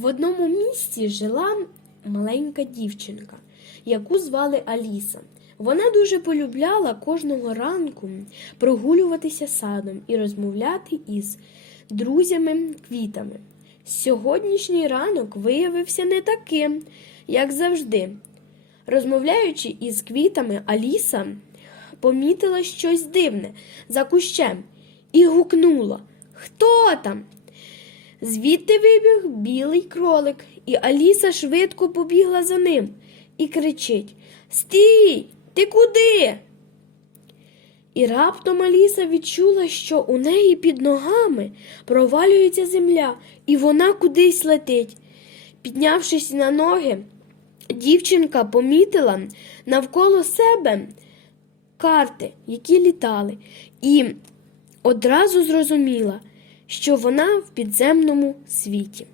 В одному місті жила маленька дівчинка, яку звали Аліса. Вона дуже полюбляла кожного ранку прогулюватися садом і розмовляти із друзями квітами. Сьогоднішній ранок виявився не таким, як завжди. Розмовляючи із квітами, Аліса помітила щось дивне за кущем і гукнула Хто там? Звідти вибіг білий кролик, і Аліса швидко побігла за ним і кричить Стій, ти куди? І раптом Аліса відчула, що у неї під ногами провалюється земля, і вона кудись летить. Піднявшись на ноги, дівчинка помітила навколо себе карти, які літали, і одразу зрозуміла, що вона в підземному світі.